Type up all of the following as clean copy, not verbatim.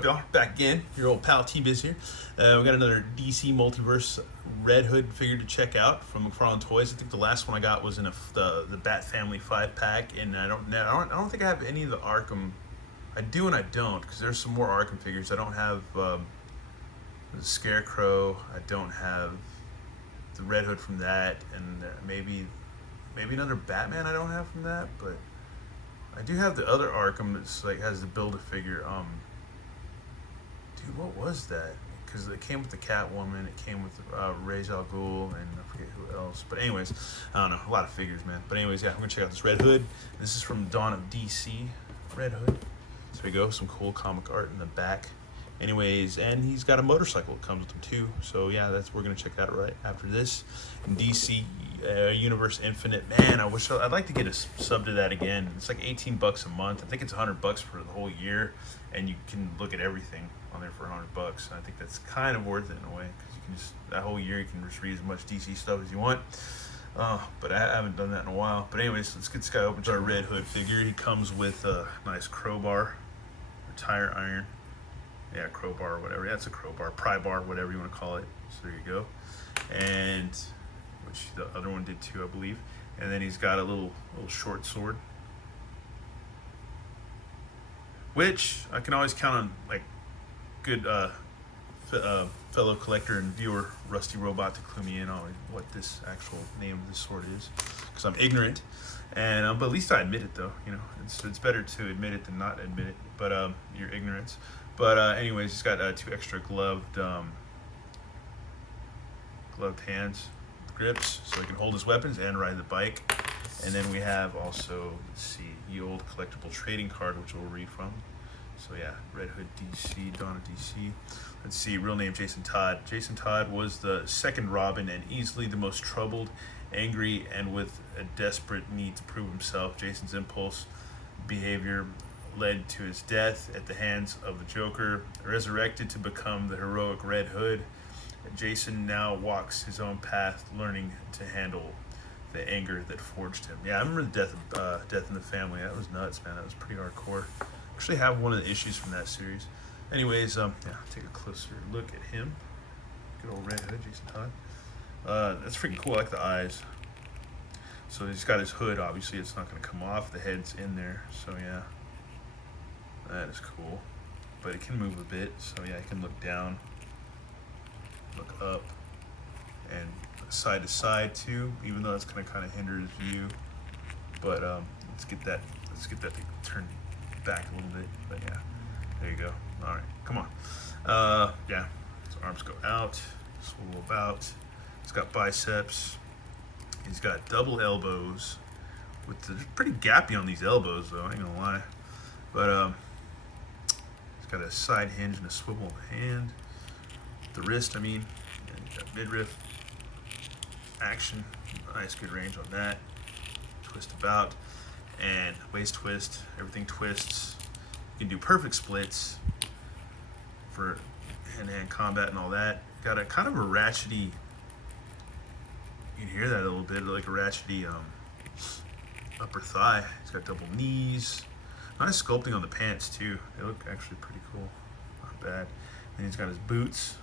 Back again, your old pal T-Biz here. We got another DC Multiverse Red Hood figure to check out from Mcfarlane Toys. I think the last one I got was in the Bat Family 5-pack, and I don't think I have any of the Arkham. I do and I don't, because there's some more Arkham figures. I don't have the Scarecrow. I don't have the Red Hood from that, and maybe another Batman I don't have from that, but I do have the other Arkham that's like has the Build-A-Figure. Dude, what was that? Because it came with the Catwoman, it came with Ra's al Ghul, and I forget who else. But anyways, I don't know, a lot of figures, man. But anyways, yeah, I'm gonna check out this Red Hood. This is from Dawn of DC Red Hood. So there you go, some cool comic art in the back. Anyways, and he's got a motorcycle that comes with him too. So yeah, we're gonna check that out right after this. DC Universe Infinite, man, I'd like to get a sub to that again. It's like 18 bucks a month. I think it's 100 bucks for the whole year, and you can look at everything on there for 100 bucks. I think that's kind of worth it in a way, because you can just that whole year you can just read as much DC stuff as you want. But I haven't done that in a while. But anyways, let's get this guy open to our Red Hood figure. He comes with a nice crowbar, or tire iron. Yeah, crowbar or whatever. That's a crowbar, pry bar, whatever you want to call it. So there you go. And which the other one did too, I believe. And then he's got a little short sword, which I can always count on, like, good fellow collector and viewer Rusty Robot to clue me in on what this actual name of this sword is, because I'm ignorant. And but at least I admit it, though. You know, it's better to admit it than not admit it. But your ignorance. But anyways, he's got 2 extra gloved hands, grips, so he can hold his weapons and ride the bike. And then we have also, let's see, the old collectible trading card, which we'll read from. So yeah, Red Hood DC, Dawn of DC. Let's see, real name Jason Todd. Jason Todd was the second Robin, and easily the most troubled, angry, and with a desperate need to prove himself. Jason's impulse behavior led to his death at the hands of the Joker. Resurrected to become the heroic Red Hood, Jason now walks his own path, learning to handle the anger that forged him. Yeah, I remember the Death in the Family. That was nuts, man. That was pretty hardcore. Actually have one of the issues from that series. Anyways, yeah, take a closer look at him. Good old Red Hood, Jason Todd. That's freaking cool. I like the eyes. So he's got his hood. Obviously, it's not going to come off. The head's in there. So yeah, that is cool. But it can move a bit. So yeah, it can look down, look up, and side to side too, even though it's going to kind of hinder his view. But let's get that to turn back a little bit. But yeah, there you go. All right, come on. Yeah, his arms go out, swivel about. He's got biceps. He's got double elbows, with pretty gappy on these elbows though, I ain't gonna lie. But he's got a side hinge and a swivel in the hand. The wrist, I mean, and he's got midriff action. Nice, good range on that. Twist about, and waist twist. Everything twists. You can do perfect splits for hand-to-hand combat and all that. Got a kind of a ratchety. You can hear that a little bit, like a ratchety upper thigh. He's got double knees. Nice sculpting on the pants too. They look actually pretty cool. Not bad. And he's got his boots.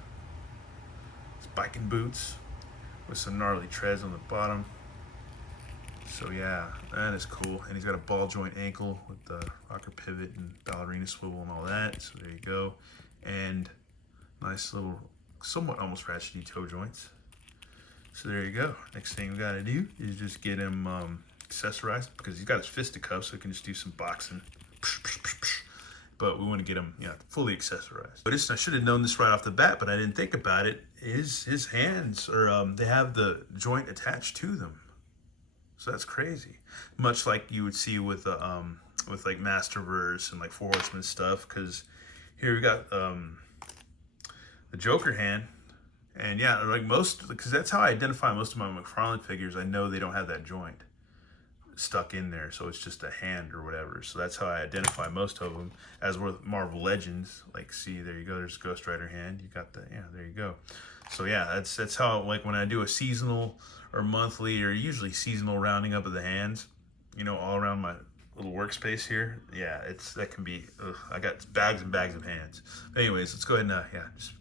His biking boots with some gnarly treads on the bottom. So yeah, that is cool. And he's got a ball joint ankle with the rocker pivot and ballerina swivel and all that. So there you go. And nice little, somewhat almost ratchety toe joints. So there you go. Next thing we gotta do is just get him accessorized, because he's got his fisticuffs, so we can just do some boxing. But we want to get him, fully accessorized. But I should have known this right off the bat, but I didn't think about it. His hands are they have the joint attached to them, so that's crazy. Much like you would see with like Masterverse and like Four Horsemen stuff. Because here we got the Joker hand. And yeah, like because that's how I identify most of my Mcfarlane figures. I know they don't have that joint stuck in there, so it's just a hand or whatever. So that's how I identify most of them. As with Marvel Legends, like, see, there you go, there's Ghost Rider hand. You got the, yeah, there you go. So yeah, that's how, like, when I do a seasonal or monthly or usually seasonal rounding up of the hands, all around my little workspace here. Yeah, that can be, I got bags and bags of hands. But anyways, let's go ahead and, yeah, just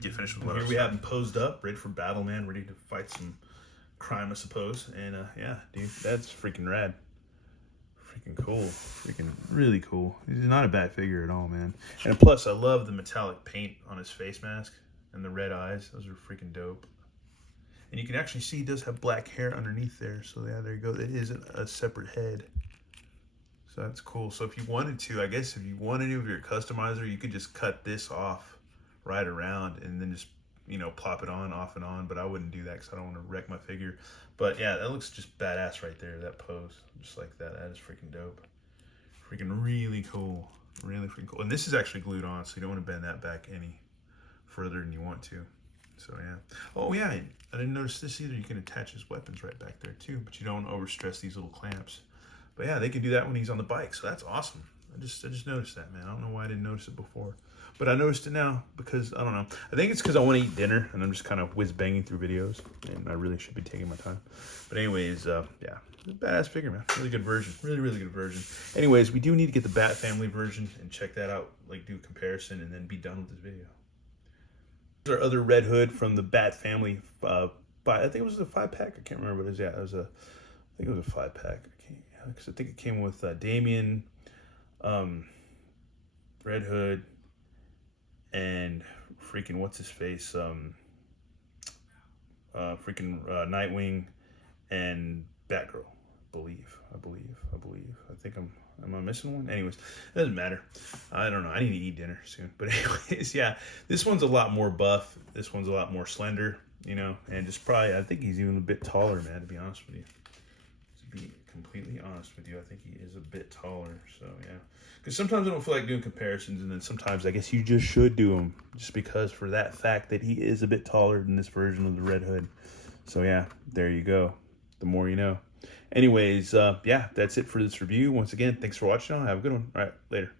get finished with what here we have him posed up, ready for battle, man, ready to fight some crime, I suppose. And, yeah, dude, that's freaking rad. Freaking cool. Freaking really cool. He's not a bad figure at all, man. And plus, I love the metallic paint on his face mask and the red eyes. Those are freaking dope. And you can actually see he does have black hair underneath there. So, yeah, there you go. It is a separate head. So that's cool. So if you wanted to, I guess if you wanted to, if you're a customizer, you could just cut this off right around and then just, you know, plop it on, off and on. But I wouldn't do that because I don't want to wreck my figure. But yeah, that looks just badass right there, that pose. Just like that. That is freaking dope. Freaking really cool. Really freaking cool. And this is actually glued on, so you don't want to bend that back any further than you want to. So yeah. Oh yeah, I didn't notice this either. You can attach his weapons right back there too, but you don't overstress these little clamps. But yeah, they can do that when he's on the bike, so that's awesome. I just noticed that, man. I don't know why I didn't notice it before. But I noticed it now because, I don't know. I think it's because I want to eat dinner, and I'm just kind of whiz-banging through videos, and I really should be taking my time. But anyways, yeah, badass figure, man. Really good version. Really, really good version. Anyways, we do need to get the Bat Family version and check that out, like do a comparison, and then be done with this video. There's our other Red Hood from the Bat Family. I think it was a 5-pack. I can't remember what it was. Yeah, I think it was a 5-pack. Because I think it came with Damien, Red Hood, and freaking what's his face, Nightwing and Batgirl. I believe. Am I missing one? Anyways, it doesn't matter. I don't know. I need to eat dinner soon. But anyways, yeah, this one's a lot more buff. This one's a lot more slender, you know, and just probably, I think he's even a bit taller, man, to be honest with you. To be completely honest with you, I think he is a bit taller. So yeah, because sometimes I don't feel like doing comparisons, and then sometimes I guess you just should do them just because for that fact that he is a bit taller than this version of the Red Hood. So yeah, there you go. The more you know. Anyways, yeah, that's it for this review. Once again, thanks for watching. Have a good one. All right, later.